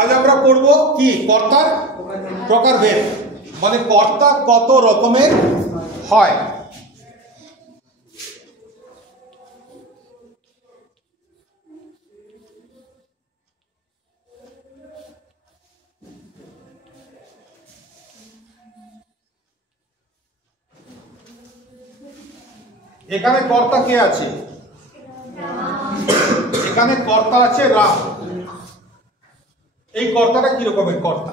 আজ আমরা পড়ব কি কর্তার প্রকারভেদ, মানে কর্তা কত রকমের হয়। এখানে কর্তা কে আছে? এখানে কর্তা আছে রাম। এই কর্তাটা কি রকমের কর্তা?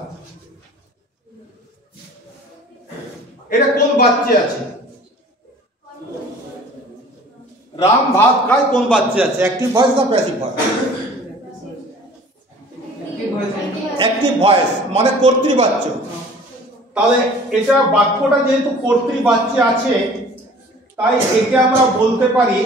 এটা কোন বাচ্চা আছে? রাম ভাত খায় কোন বাচ্চা আছে? অ্যাক্টিভ ভয়েস না প্যাসিভ ভয়েস? অ্যাক্টিভ ভয়েস মানে কর্তৃবাচ্য। তাহলে এটা বাক্যটা যেহেতু কর্তৃবাচ্য আছে, তাই একে আমরা বলতে পারি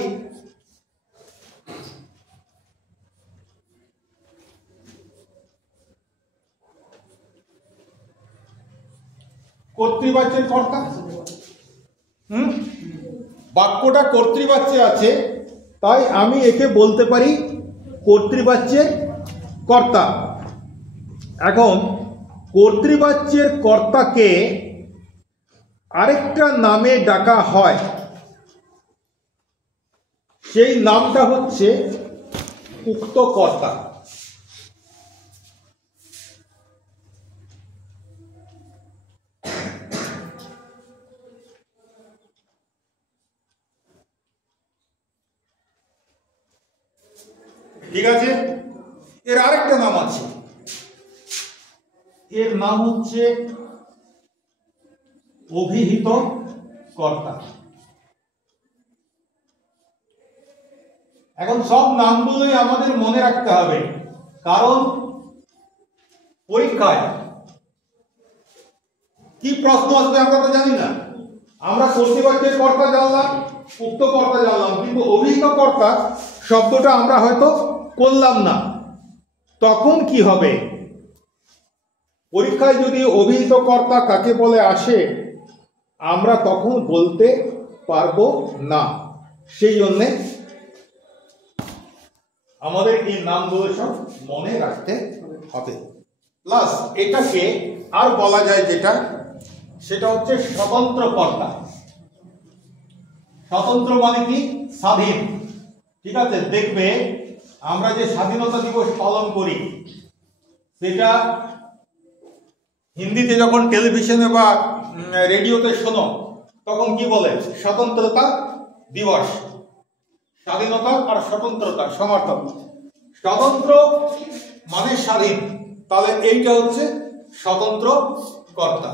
কর্তৃবাচ্যের কর্তা। বাক্যটা কর্তৃবাচ্যে আছে, তাই আমি একে বলতে পারি কর্তৃবাচ্যের কর্তা। এখন কর্তৃবাচ্যের কর্তাকে আরেকটা নামে ডাকা হয়, সেই নামটা হচ্ছে উক্ত কর্তা। ঠিক আছে, এর আরেকটা নাম আছে, এর নাম হচ্ছে অভিহিত কর্তা। এখন সব নামগুলোই আমাদের মনে রাখতে হবে, কারণ পরীক্ষায় কি প্রশ্ন আসবে আমরা তো জানি না। আমরা কর্তৃবাচ্যের কর্তা জানলাম, উক্ত কর্তা জানলাম, কিন্তু অভিহিত কর্তা শব্দটা আমরা হয়তো করলাম না। তখন কি হবে? পরীক্ষায় যদি অভিহিত কর্তা কাকে বলে আসে, আমরা তখন বলতে পারবো না। সেই জন্যে আমাদের এই নামগুলো সব মনে রাখতে হবে। প্লাস এটাকে আর বলা যায় যেটা, সেটা হচ্ছে স্বতন্ত্র কর্তা। স্বতন্ত্র মানে কি? স্বাধীন। ঠিক আছে, দেখবে আমরা যে স্বাধীনতা দিবস পালন করি, সেটা হিন্দিতে যখন টেলিভিশনে বা রেডিওতে শোনো, তখন কি বলে? স্বতন্ত্রতা দিবস। স্বাধীনতা আর স্বতন্ত্রতা সমার্থক। স্বতন্ত্র মানে স্বাধীন, তাহলে এইটা হচ্ছে স্বতন্ত্র কর্তা।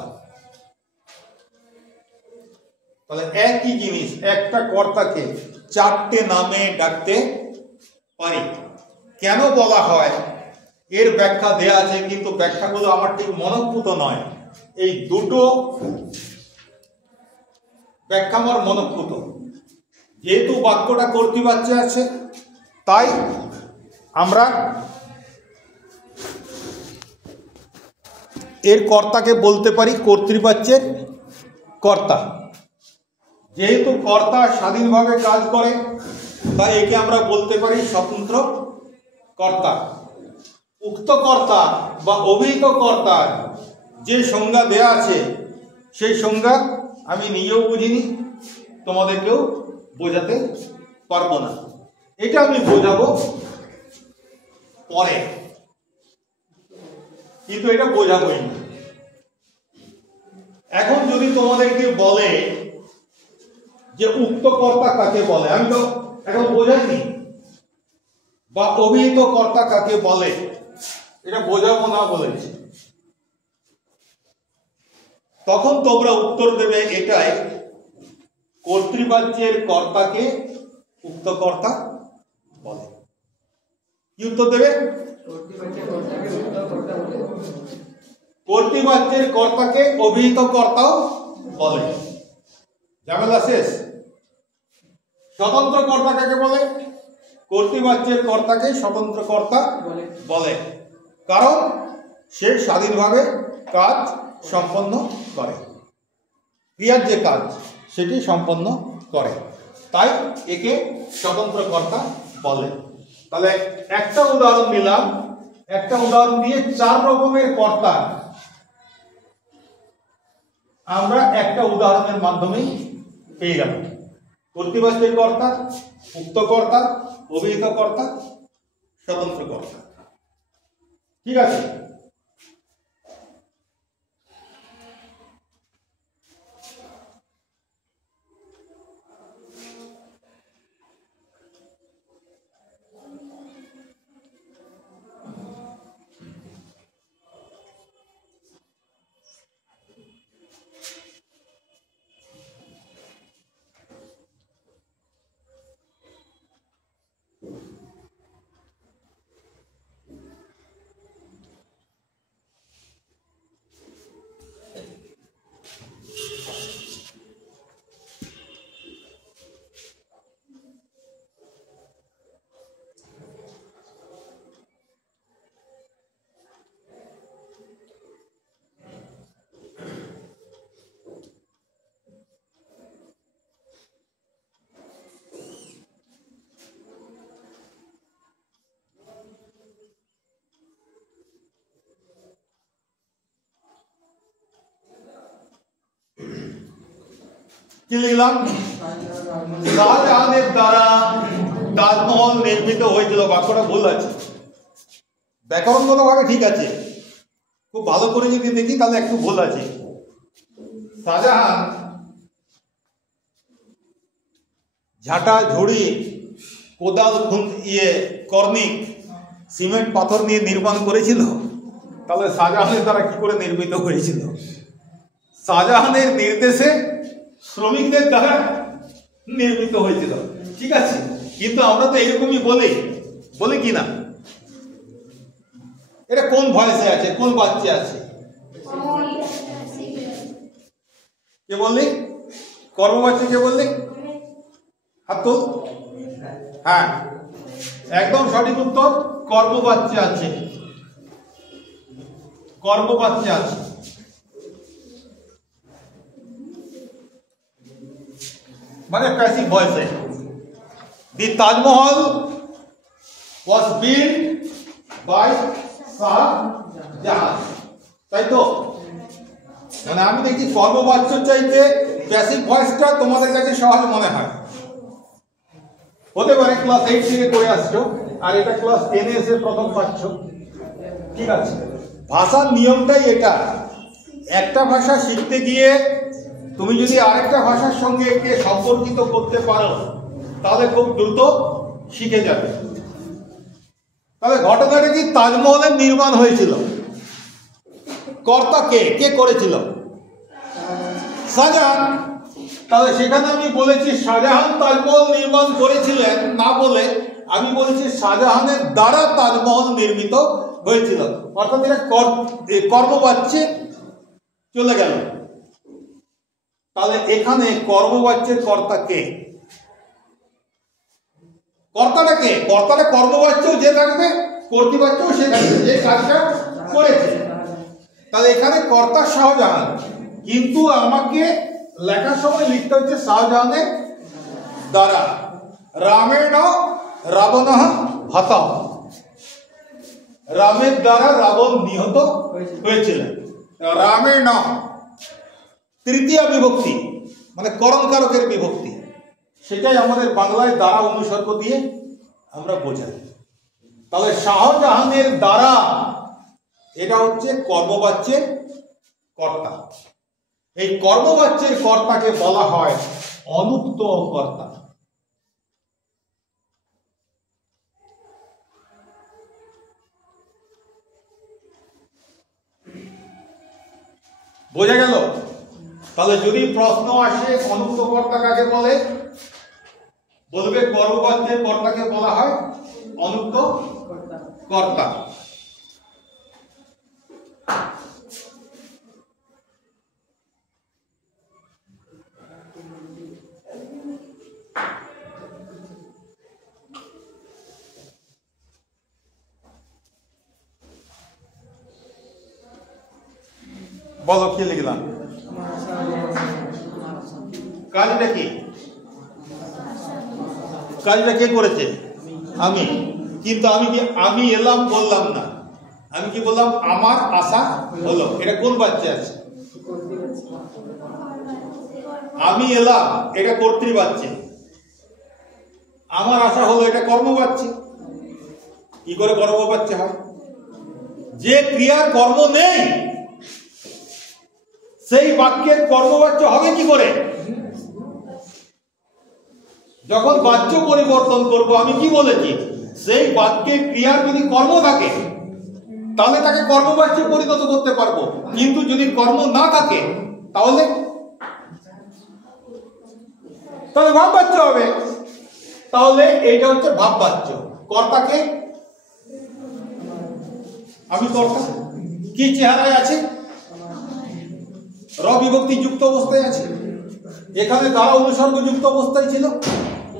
তাহলে একই জিনিস, একটা কর্তাকে চারটে নামে ডাকতে পারি। কেন বলা হয় এর ব্যাখ্যা দেয়া আছে, কিন্তু ব্যাখ্যাগুলো আমার ঠিক মনঃপুত নয়। এই দুটো ব্যাখ্যা আমার মনঃপুত। যেহেতু বাক্যটা কর্তৃবাচ্যে আছে, তাই আমরা এর কর্তাকে বলতে পারি কর্তৃবাচ্যের কর্তা। যেহেতু কর্তা স্বাধীনভাবে কাজ করে, তাই একে আমরা বলতে পারি স্বতন্ত্র কর্তা। উক্ত কর্তা বা অভিহিত কর্তার যে সংজ্ঞা দেয়া আছে, সেই সংজ্ঞা আমি নিজেও বুঝিনি, তোমাদেরকেও বোঝাতে পারবো না। এটা আমি বোঝাবো পরে, কিন্তু এটা বোঝাবোই না। এখন যদি তোমাদেরকে বলে যে উক্ত কর্তা কাকে বলে, আমি তো এখন বোঝাইনি, বা অভিহিত কর্তা কাকে বলে এটা বোঝাবো না বলেছি, তখন তোমরা উত্তর দেবে এটাই, কর্তৃবাচ্যের কর্তাকে উক্ত কর্তা বলে। কি উত্তর দেবে? কর্তৃবাচ্যের কর্তাকে অভিহিত কর্তাও বলে। ঝামেলা শেষ। স্বতন্ত্র কর্তা কাকে বলে? কর্তৃবাচ্যের কর্তাকে স্বতন্ত্র কর্তা বলে, কারণ সে স্বাধীনভাবে কাজ সম্পন্ন করে, ক্রিয়ার যে কাজ সেটি সম্পন্ন করে, তাই একে স্বতন্ত্র কর্তা বলে। তাহলে একটা উদাহরণ দিলাম, একটা উদাহরণ দিয়ে 4 রকমের কর্তা আমরা একটা উদাহরণের মাধ্যমেই পেয়ে গেলাম। কর্তৃবাচ্যের কর্তা, উক্ত কর্তা, অভিহিত কর্তা, স্বতন্ত্র কর্তা। ঠিক আছে, কি লিখলাম? শাহজাহানের দ্বারা তাজমহল নির্মিত হয়েছিল। বাক্যটা ভুল আছে, ব্যাকরণগত ভাবে ঠিক আছে, খুব ভালো করে যদি দেখি তাহলে একটু ভুল আছে। শাহজাহান ঝাঁটা, ঝুড়ি, কোদাল, কর্নিক, সিমেন্ট, পাথর নিয়ে নির্মাণ করেছিল, তাহলে শাহজাহানের দ্বারা কি করে নির্মিত হয়েছিল? শাহজাহানের নির্দেশে শ্রমিকদের দ্বারা নির্মিত হয়েছিল। ঠিক আছে, কিন্তু আমরা তো এরকমই বলি কি না? এটা কোন ভয়েসে আছে, কোন বাচ্চা আছে? কে বললি? কর্মবাচ্য কে বললি? হাত তোল। হ্যাঁ, একদম সঠিক উত্তর, কর্মবাচ্য আছে, কর্মবাচ্য আছে। মানে প্যাসিভ ভয়েসে। The Taj Mahal was built by Shah Jahan, তাই তো? মানে আমি দেখছি কর্মবাচ্য চাইতে প্যাসিভ ভয়েসটা তোমাদের কাছে সহজ মনে হয়। হতে পারে ক্লাস 8 থেকে করে আসছো, আর এটা ক্লাস 10 এসে প্রথম পাচ্ছ। ঠিক আছে, ভাষার নিয়মটাই এটা। একটা ভাষা শিখতে গিয়ে তুমি যদি আরেকটা ভাষার সঙ্গে একে সম্পর্কিত করতে পারো তাহলে খুব দ্রুত শিখে যাবে। তাহলে ঘটনাটা কি? তাজমহলের নির্মাণ হয়েছিল, কর্তা কে করেছিল? শাহজাহান। তাহলে সেখানে আমি বলেছি শাহজাহান তাজমহল নির্মাণ করেছিলেন না বলে আমি বলেছি শাহজাহানের দ্বারা তাজমহল নির্মিত হয়েছিল, অর্থাৎ এটা কর্মবাচ্যে চলে গেল। তাহলে এখানে কর্মবাচ্যের কর্তা কে? কর্তাটা কে? কর্তাটা কর্মবাচ্যও যে থাকবে, কর্তৃবাচ্যও সে থাকবে, যে কাজটা করেছে। তাহলে এখানে কর্তা শাহজাহান, কিন্তু আমাকে লেখার সময় লিখতে হচ্ছে শাহজাহানের দ্বারা। রামেণ রাবণ হত, রামের দ্বারা রাবণ নিহত হয়েছিলেন। রামেণ তৃতীয় বিভক্তি, মানে করণকারকের বিভক্তি, সেটাই আমাদের বাংলায় দ্বারা অনুসর্গ দিয়ে আমরা বোঝাই। তাহলে শাহজাহানের দ্বারা এটা হচ্ছে কর্মবাচ্যের কর্তা। এই কর্মবাচ্যের কর্তাকে বলা হয় অনুক্ত কর্তা। বোঝা গেল? তাহলে যদি প্রশ্ন আসে অনুক্ত কর্তা কাকে বলে, বলবে কর্মবাচ্যের কর্তাকে বলা হয় অনুক্ত কর্তা। বলো কি লিখলাম? কাজটা কি? কাজটা কে করেছে? আমি। কিন্তু আমি এলাম বললাম না, আমি কি বললাম? আমার আশা হলো। এটা কোন বাচ্চা আছে? আমি এলাম, এটা কর্তৃবাচ্য। আমার আশা হলো, এটা কর্মবাচ্য। কি করে কর্মবাচ্য হয়? যে ক্রিয়ার কর্ম নেই সেই বাক্যের কর্মবাচ্য হবে কি করে? যখন বাচ্য পরিবর্তন করব, আমি কি বলেছি? সেই বাক্যের ক্রিয়ার যদি কর্ম থাকে তাহলে তাকে কর্মবাচ্যে পরিণত করতে পারবো, কিন্তু যদি কর্ম না থাকে তাহলে ভাববাচ্য হবে। তাহলে এইটা হচ্ছে ভাববাচ্য। কর্তাকে, আমি কর্তা, কি চেহারায় আছে? র বিভক্তি যুক্ত অবস্থায় আছে। এখানে দ্বারা অনুসর্গ যুক্ত অবস্থায় ছিল,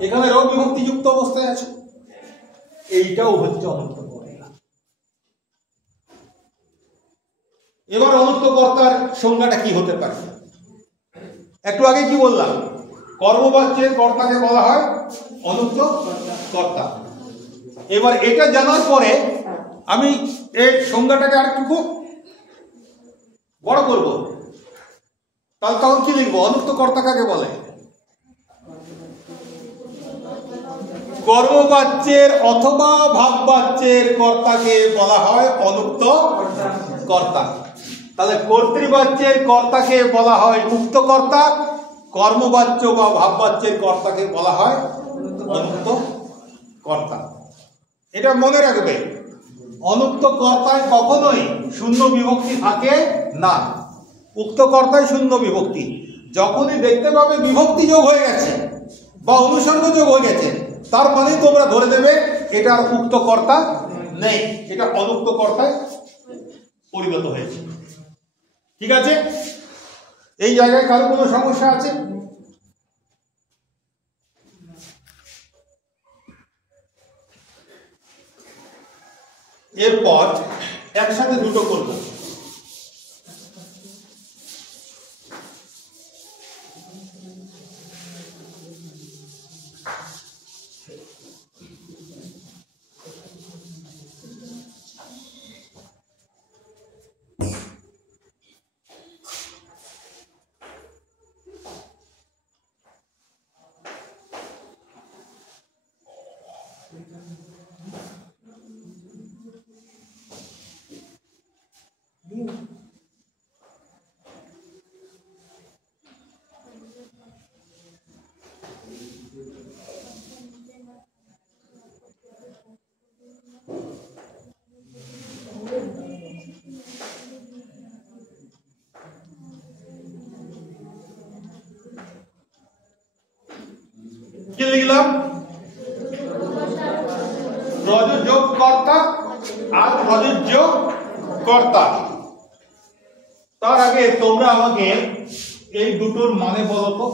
এখানে র বিভক্তি যুক্ত অবস্থায় আছে। এইটাও হচ্ছে অনুক্ত কর্তা। এবার অনুক্ত কর্তার সংজ্ঞাটা কি হতে পারে? একটু আগে কি বললাম? কর্মবাচ্যের কর্তাকে বলা হয় অনুক্ত কর্তা। এবার এটা জানার পরে আমি এই সংজ্ঞাটাকে আরেকটু বড় করব। তাহলে তখন কি লিখবো? অনুক্ত কর্তা কাকে বলে? কর্মবাচ্যের অথবা ভাববাচ্যের কর্তাকে বলা হয় অনুক্ত কর্তা। তাহলে কর্তৃবাচ্যের কর্তাকে বলা হয় উক্ত কর্তা, কর্মবাচ্য বা ভাববাচ্যের কর্তাকে বলা হয় অনুক্ত কর্তা। এটা মনে রাখবে, অনুক্ত কর্তায় কখনোই শূন্য বিভক্তি থাকে না। উক্ত কর্তায় শূন্য বিভক্তি। যখনই দেখতে পাবে বিভক্তি যোগ হয়ে গেছে বা অনুসর্গ যোগ হয়ে গেছে, তার মানে তোমরা ধরে দেবে এটা আর উক্ত কর্তা নেই, এটা অনুক্ত কর্তায় পরিণত হয়েছে। ঠিক আছে? এই জায়গায় কারো কোনো সমস্যা আছে? এরপর একসাথে দুটো করব। কি লিখলাম? প্রযোজক কর্তা আর প্রযোজ্য কর্তা। তার আগে তোমরা আমাকে এই দুটোর মানে বলো তো।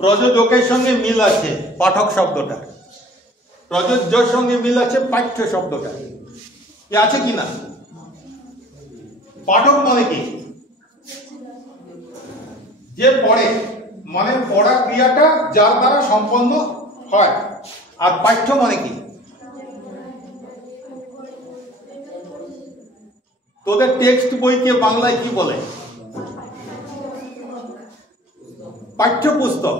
প্রযোজকের সঙ্গে মিল আছে পাঠক শব্দটা, প্রযোজ্যর সঙ্গে মিল আছে পাঠ্য শব্দটা। এ আছে কি না? পাঠক মানে কি? যে পড়ে, মানে পড়া ক্রিয়াটা যার দ্বারা সম্পন্ন হয়। আর পাঠ্য মানে কি? তোদের টেক্সট বইকে বাংলায় কি বলে? পাঠ্যপুস্তক।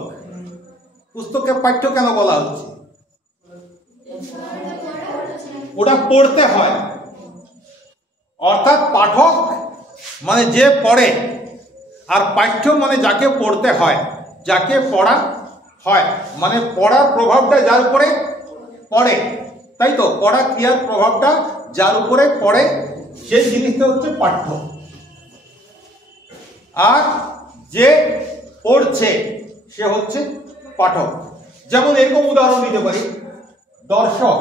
পুস্তককে পাঠ্য কেন বলা হচ্ছে? ওটা পড়তে হয়। অর্থাৎ পাঠক মানে যে পড়ে, আর পাঠ্য মানে যাকে পড়তে হয়, যাকে পড়া হয়। মানে পড়ার প্রভাবটা যার উপরে পড়ে, তাই তো? পড়া ক্রিয়ার প্রভাবটা যার উপরে পড়ে সেই জিনিসটা হচ্ছে পাঠ্য। আর যে পড়ছে সে হচ্ছে পাঠক। যেমন এরকম উদাহরণ দিতে পারি, দর্শক,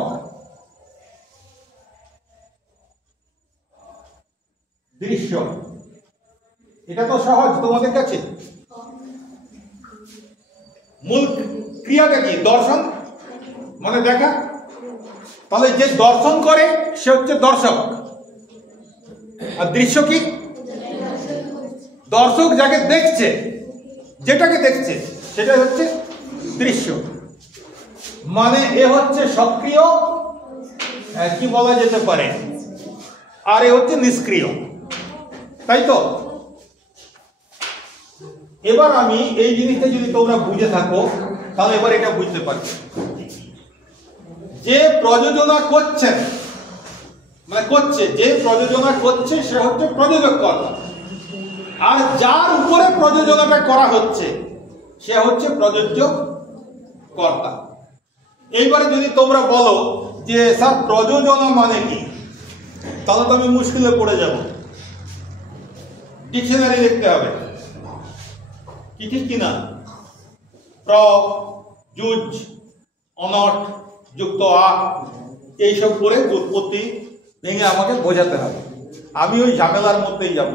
দৃশ্য। এটা তো সহজ তোমাদের কাছে। মূল ক্রিয়াটা কি? দর্শন মানে দেখা। তাহলে যে দর্শন করে সে হচ্ছে দর্শক। আর দৃশ্য কি? দর্শক যাকে দেখছে, যেটাকে দেখছে সেটাই হচ্ছে দৃশ্য। মানে এ হচ্ছে সক্রিয়, কি বলা যেতে পারে, আর এ হচ্ছে নিষ্ক্রিয়, তাই তো? এবার আমি এই জিনিসটা যদি তোমরা বুঝে থাকো তাহলে এবার এটা বুঝতে পারবে, যে প্রযোজনা করছেন মানে করছে, যে প্রযোজনা করছে সে হচ্ছে প্রযোজক কর্তা, আর যার উপরে প্রযোজনাটা করা হচ্ছে সে হচ্ছে প্রযোজ্য কর্তা। এইবারে যদি তোমরা বলো যে স্যার প্রযোজনা মানে কি, তাহলে তো আমি মুশকিলে পড়ে যাব, ডিকশনারি দেখতে হবে কি ঠিক কিনা। প্র, যুজ, অনট যুক্ত আ এইসব করে উৎপত্তি ভেঙে আমাকে বোঝাতে হবে। আমি ওই ঝামেলার মধ্যেই যাব।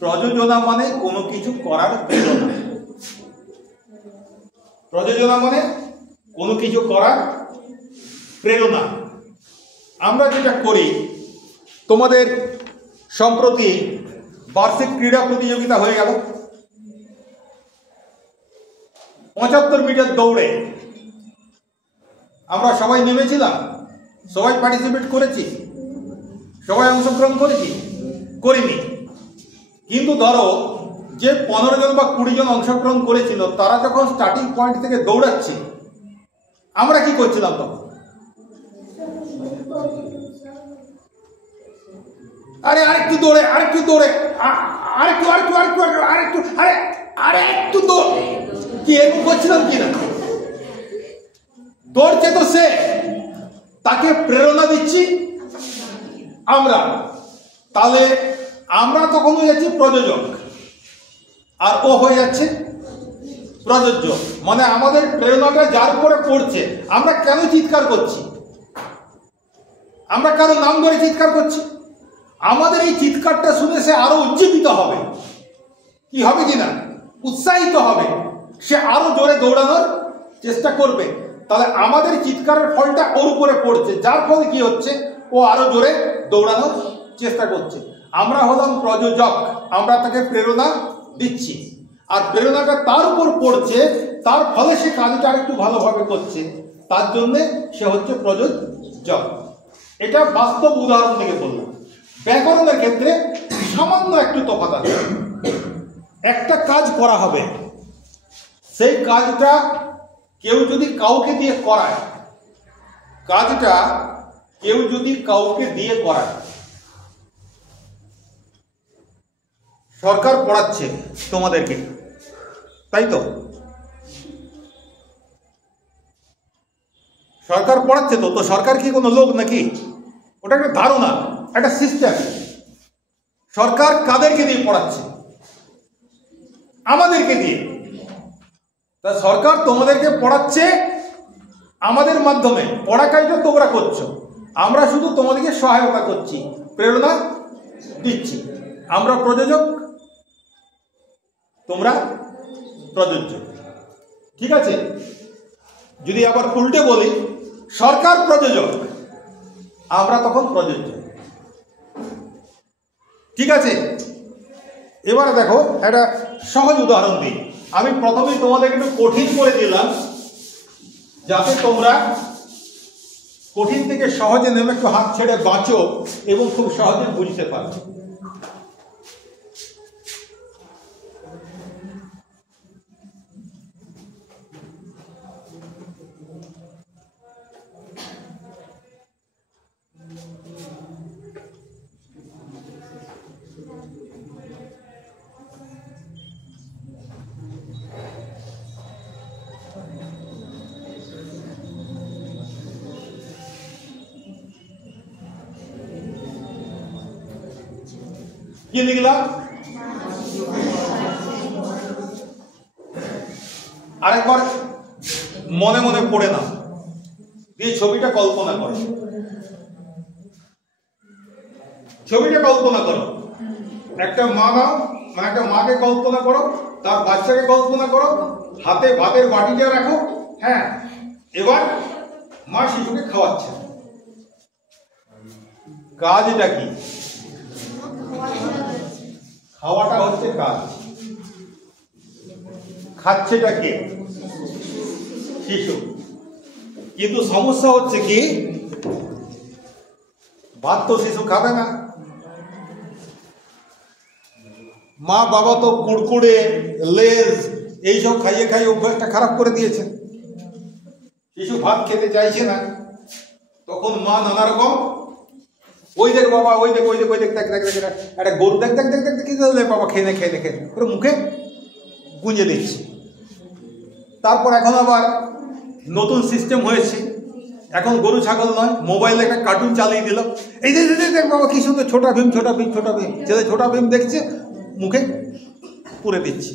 প্রযোজনা মানে কোনো কিছু করার প্রেরণা, প্রযোজনা মানে কোনো কিছু করার প্রেরণা। আমরা যেটা করি, তোমাদের সম্প্রতি বার্ষিক ক্রীড়া প্রতিযোগিতা হয়ে গেল, 75 মিটার দৌড়ে আমরা সবাই নেমেছিলাম, সবাই পার্টিসিপেট করেছি, সবাই অংশগ্রহণ করেছি, করিনি। কিন্তু ধরো যে 15 জন বা 20 জন অংশগ্রহণ করেছিল, তারা যখন স্টার্টিং পয়েন্ট থেকে দৌড়াচ্ছে, আমরা কি করছিলাম তখন? আরে আরেকটু দৌড়ে, আরেকটু দৌড়ে, আরেকটু আরেকটু আরেকটু আরেকটু, আরে আরে একটু দৌড়, কি এরকম করছিলাম কি না? দৌড়ছে তো সে, তাকে প্রেরণা দিচ্ছি আমরা, তাহলে আমরা তখন হয়ে যাচ্ছি প্রযোজক আর ও হয়ে যাচ্ছে প্রযোজ্য। মানে আমাদের প্রেরণাটা যার উপরে পড়ছে, আমরা কেন চিৎকার করছি, আমরা কারো নাম ধরে চিৎকার করছি, আমাদের এই চিৎকারটা শুনে সে আরো উজ্জীবিত হবে, কি হবে কিনা, উৎসাহিত হবে, সে আরো জোরে দৌড়ানোর চেষ্টা করবে। তাহলে আমাদের চিৎকারের ফলটা ওর উপরে পড়ছে, যার ফলে কি হচ্ছে, ও আরো জোরে দৌড়ানোর চেষ্টা করছে। আমরা হলাম প্রযোজক, আমরা তাকে প্রেরণা দিচ্ছি, আর প্রেরণাটা তার উপর পড়ছে, তার ফলে সে কাজটা আরেকটু ভালোভাবে করছে, তার জন্যে সে হচ্ছে প্রযোজক। এটা বাস্তব উদাহরণ থেকে বললাম। ব্যাকরণের ক্ষেত্রে সামান্য একটু তফাৎ আছে। একটা কাজ করা হবে, সেই কাজটা কেউ যদি কাউকে দিয়ে করায়, কাজটা কেউ যদি কাউকে দিয়ে করায়, সরকার পড়াচ্ছে তোমাদেরকে, তাই তো? সরকার পড়াচ্ছে তো, তো সরকার কি কোনো লোক নাকি? ওটা একটা ধারণা, একটা সিস্টেম। সরকার কাদেরকে দিয়ে পড়াচ্ছে? আমাদেরকে দিয়ে। তা সরকার তোমাদেরকে পড়াচ্ছে আমাদের মাধ্যমে, পড়া কাজটা তোমরা করছো, আমরা শুধু তোমাদেরকে সহায়তা করছি, প্রেরণা দিচ্ছি। আমরা প্রযোজক, তোমরা প্রযোজ্য, ঠিক আছে? যদি আবার উল্টে বলি, সরকার প্রযোজক, আমরা তখন প্রযোজ্য, ঠিক আছে? এবারে দেখো একটা সহজ উদাহরণ দিই। আমি প্রথমেই তোমাদেরকে একটু কঠিন করে দিলাম, যাতে তোমরা কঠিন থেকে সহজে নেমে একটু হাত ছেড়ে বাঁচো এবং খুব সহজে বুঝতে পারো। কি লিখলাম? আরেকবার মনে মনে পড়ে নাও, দিয়ে ছবিটা কল্পনা করো। ছবিটা কল্পনা করো, একটা মা নাও, মানে একটা মাকে কল্পনা করো, তার বাচ্চাকে কল্পনা করো, হাতে ভাতের বাটিটা রাখো, হ্যাঁ, এবার মা শিশুকে খাওয়াচ্ছে। কাজটা কি? খাওয়াটা হচ্ছে কাজ, খাচ্ছেটা কে? শিশু। কিন্তু সমস্যা হচ্ছে কি, ভাত তো শিশু খাবে না। মা বাবা তো কুড়কুড়ে, লেজ এইসব খাইয়ে খাইয়ে অভ্যাসটা খারাপ করে দিয়েছে। শিশু ভাত খেতে চাইছে না, তখন মা নানা রকম, ওই দেখ বাবা, ওই দেখ, ওই দেখ, ওই দেখ, দেখ দেখ দেখ একটা গরু, দেখ দেখ দেখ দেখ কি বাবা, খেয়ে নে খেয়ে নে খেয়ে পুরো মুখে গুঁজে দিচ্ছে। তারপর এখন আবার নতুন সিস্টেম হয়েছে, এখন গরু ছাগল নয়, মোবাইলে একটা কার্টুন চালিয়ে দিল, এই দেখ দেখ বাবা কি সুন্দর, ছোটা ভীম ছোটা ভীম ছোটা ভীম। ছেলে ছোটা ভীম দেখছে, মুখে পুরে দিচ্ছে,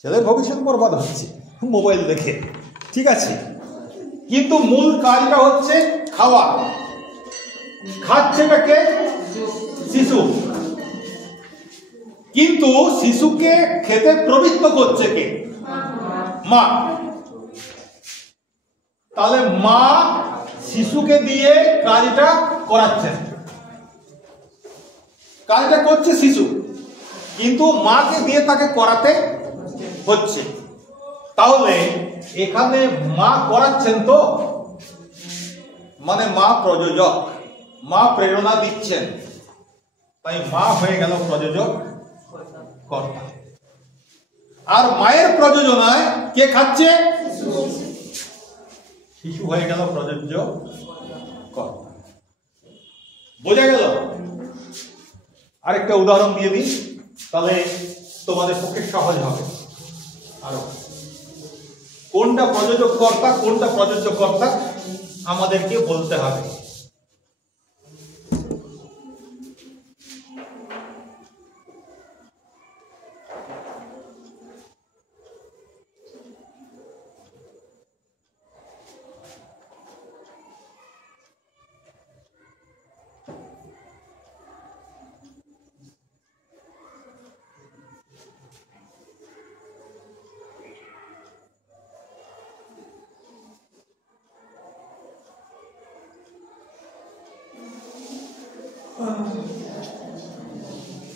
ছেলের ভবিষ্যৎ বরবাদ হচ্ছে মোবাইল দেখে। ঠিক আছে, কিন্তু মূল কাজটা হচ্ছে খাওয়া। খাচ্ছেটাকে শিশু, কিন্তু শিশুকে খেতে প্রবৃত্ত করছে কে? মা। তাহলে মা শিশুকে দিয়ে কাজটা করাচ্ছেন, কাজটা করছে শিশু, কিন্তু মাকে দিয়ে তাকে করাতে হচ্ছে। তাহলে এখানে মা করাচ্ছেন তো, মানে মা প্রযোজক, মা প্রেরণা দিচ্ছেন, তাই মা হয়ে গেল প্রযোজক কর্তা। আর মায়ের প্রযোজনায় কে খাচ্ছে? শিশু হয়ে গেল প্রযোজ্য কর্তা। বোঝা গেল? আরেকটা উদাহরণ দিয়ে দিই, তাহলে তোমাদের পক্ষে সহজ হবে। আরো কোনটা প্রযোজক কর্তা, কোনটা প্রযোজ্য কর্তা আমাদেরকে বলতে হবে।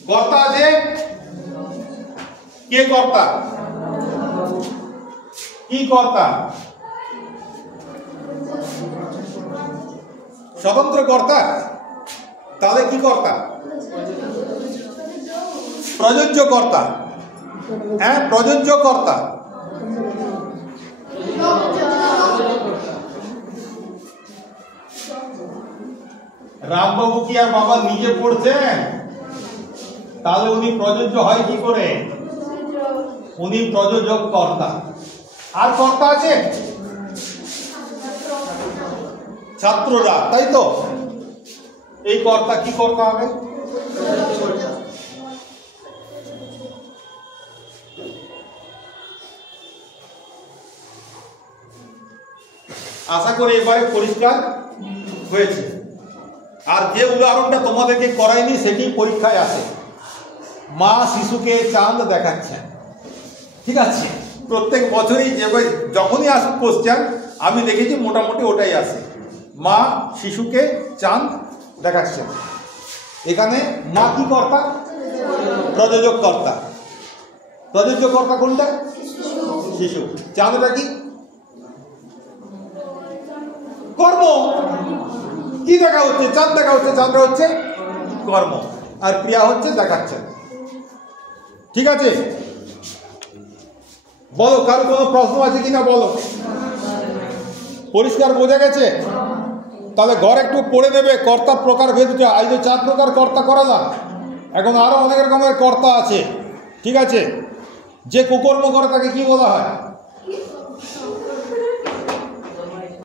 কর্তা আছে, কে কর্তা? কি কর্তা? স্বতন্ত্র কর্তা। তাহলে কি কর্তা? প্রযোজ্য কর্তা। হ্যাঁ, প্রযোজ্য কর্তা। রামবাবু কি আর বাবা নিজে পড়ছেন? তাহলে উনি প্রযোজ্য হয় কি করে? উনি প্রযোজক কর্তা। আর কর্তা আছে ছাত্ররা, তাই তো? এই কর্তা কি কর্তা হবে? আশা করি এবারে পরিষ্কার হয়েছে। আর যে উদাহরণটা তোমাদেরকে করাইনি সেটি পরীক্ষায় আসে, মা শিশুকে চাঁদ দেখাচ্ছেন। ঠিক আছে, প্রত্যেক বছরই যখনই আসুক কোশ্চেন আমি দেখেছি মোটামুটি ওটাই আসে, মা শিশুকে চাঁদ দেখাচ্ছেন। এখানে মা কি কর্তা? প্রযোজক কর্তা। প্রযোজ্য কর্তা কোনটা? শিশু। চাঁদটা কি? কর্ম। কি দেখা হচ্ছে? চাঁদ দেখা হচ্ছে। চাঁদটা হচ্ছে কর্ম, আর ক্রিয়া হচ্ছে দেখাচ্ছেন। ঠিক আছে, বলো কারো কোনো প্রশ্ন আছে কিনা বলো। পরিষ্কার বোঝা গেছে? তাহলে ঘর একটু পড়ে নেবে কর্তার প্রকার ভেদটা। আজ তো 4 প্রকার কর্তা করালাম, এখন আরো অনেক রকমের কর্তা আছে। ঠিক আছে, যে কুকর্ম করে তাকে কি বলা হয়?